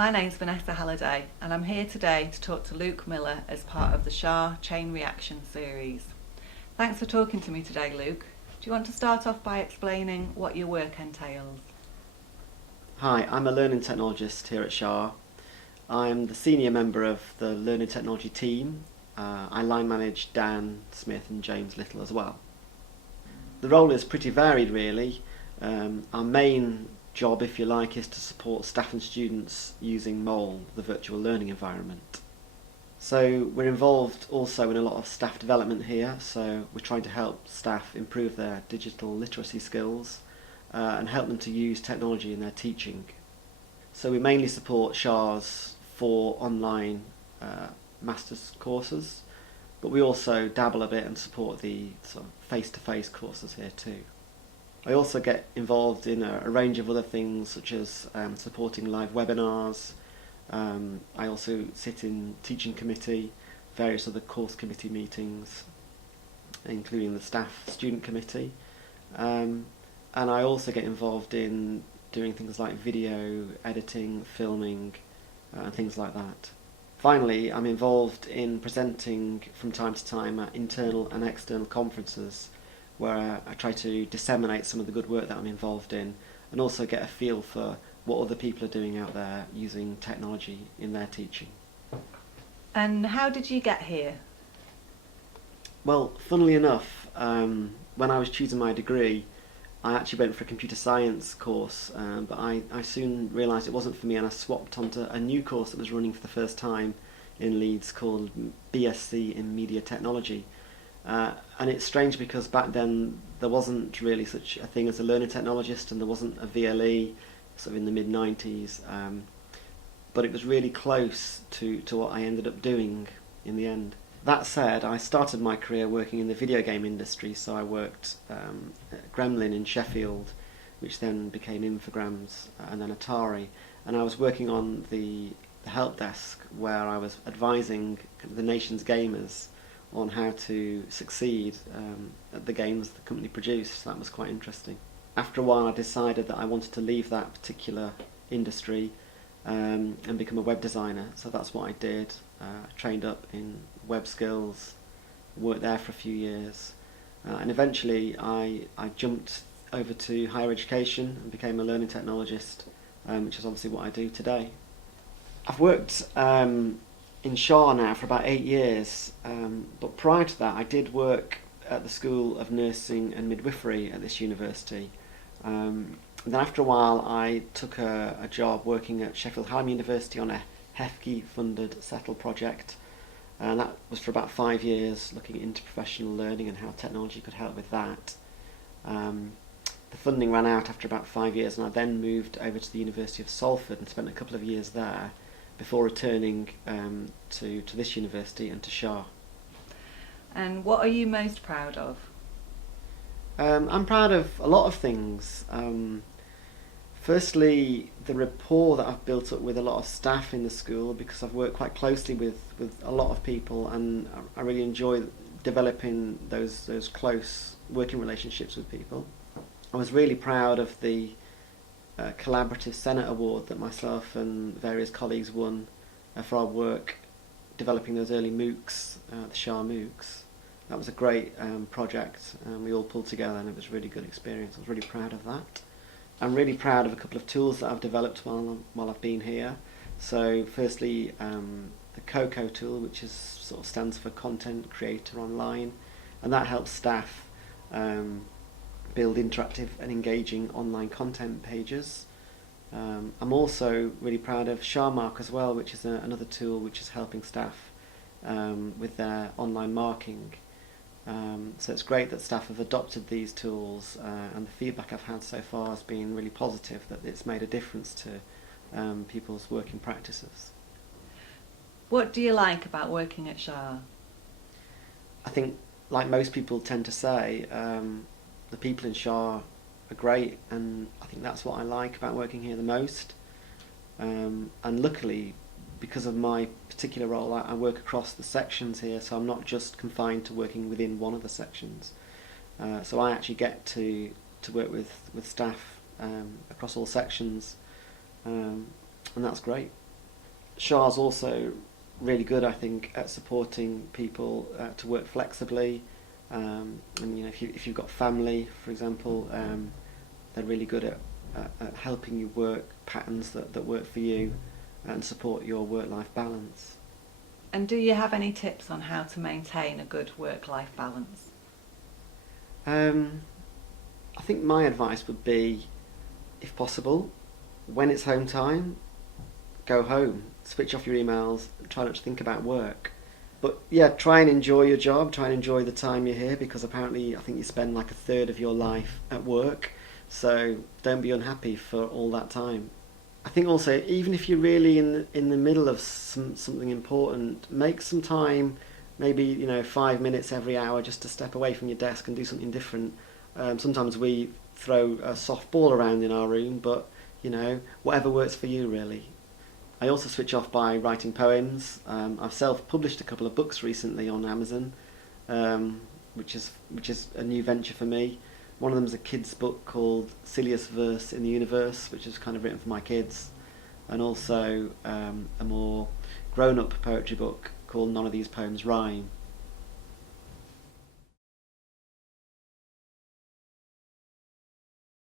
My name's Vanessa Halliday and I'm here today to talk to Luke Miller as part of the SHA Chain Reaction series. Thanks for talking to me today, Luke. Do you want to start off by explaining what your work entails? Hi, I'm a learning technologist here at SHA. I'm the senior member of the learning technology team. I line manage Dan Smith and James Little as well. The role is pretty varied really. Our main job, if you like, is to support staff and students using MOLE, the virtual learning environment. So we're involved also in a lot of staff development here, so we're trying to help staff improve their digital literacy skills and help them to use technology in their teaching. So we mainly support SHA's 4 online master's courses, but we also dabble a bit and support the sort of face-to-face courses here too. I also get involved in a range of other things such as supporting live webinars. I also sit in teaching committee, various other course committee meetings, including the staff student committee. And I also get involved in doing things like video editing, filming, and things like that. Finally, I'm involved in presenting from time to time at internal and external conferences where I try to disseminate some of the good work that I'm involved in and also get a feel for what other people are doing out there using technology in their teaching. And how did you get here? Well, funnily enough, when I was choosing my degree, I actually went for a computer science course, but I soon realised it wasn't for me and I swapped onto a new course that was running for the first time in Leeds called BSc in Media Technology. And it's strange because back then there wasn't really such a thing as a learning technologist and there wasn't a VLE sort of in the mid-90s, but it was really close to what I ended up doing in the end. That said, I started my career working in the video game industry, so I worked at Gremlin in Sheffield, which then became Infogrames and then Atari, and I was working on the help desk where I was advising the nation's gamers on how to succeed at the games the company produced. So that was quite interesting. After a while I decided that I wanted to leave that particular industry and become a web designer, so that's what I did. I trained up in web skills, worked there for a few years, and eventually I jumped over to higher education and became a learning technologist, which is obviously what I do today. I've worked in SHA now for about 8 years, but prior to that I did work at the School of Nursing and Midwifery at this university. Then after a while I took a job working at Sheffield Hallam University on a HEFCE funded SETTLE project, and that was for about 5 years, looking into professional learning and how technology could help with that. The funding ran out after about 5 years and I then moved over to the University of Salford and spent a couple of years there before returning to this university and to SHA. And what are you most proud of? I'm proud of a lot of things. Firstly, the rapport that I've built up with a lot of staff in the school, because I've worked quite closely with a lot of people and I really enjoy developing those close working relationships with people. I was really proud of the Collaborative Senate Award that myself and various colleagues won for our work developing those early MOOCs, the SHA MOOCs. That was a great project and we all pulled together and it was a really good experience. I was really proud of that. I'm really proud of a couple of tools that I've developed while I've been here. So firstly, the COCO tool, which sort of stands for Content Creator Online, and that helps staff build interactive and engaging online content pages. I'm also really proud of SHARmark as well, which is another tool which is helping staff with their online marking. So it's great that staff have adopted these tools and the feedback I've had so far has been really positive, that it's made a difference to people's working practices. What do you like about working at SHA? I think, like most people tend to say, the people in SHA are great, and I think that's what I like about working here the most. And luckily, because of my particular role, I work across the sections here, so I'm not just confined to working within one of the sections. So I actually get to work with staff across all sections, and that's great. SHA's also really good, I think, at supporting people to work flexibly. And you know, if you've got family, for example, they're really good at helping you work patterns that work for you and support your work-life balance. And do you have any tips on how to maintain a good work-life balance? I think my advice would be, if possible, when it's home time, go home, switch off your emails, try not to think about work. But yeah, try and enjoy your job, try and enjoy the time you're here, because apparently I think you spend like a third of your life at work, so don't be unhappy for all that time. I think also, even if you're really in the middle of something important, make some time, maybe 5 minutes every hour, just to step away from your desk and do something different. Sometimes we throw a soft ball around in our room, but whatever works for you really. I also switch off by writing poems. I've self-published a couple of books recently on Amazon, which is a new venture for me. One of them is a kids' book called Silliest Verse in the Universe, which is kind of written for my kids, and also a more grown-up poetry book called None of These Poems Rhyme.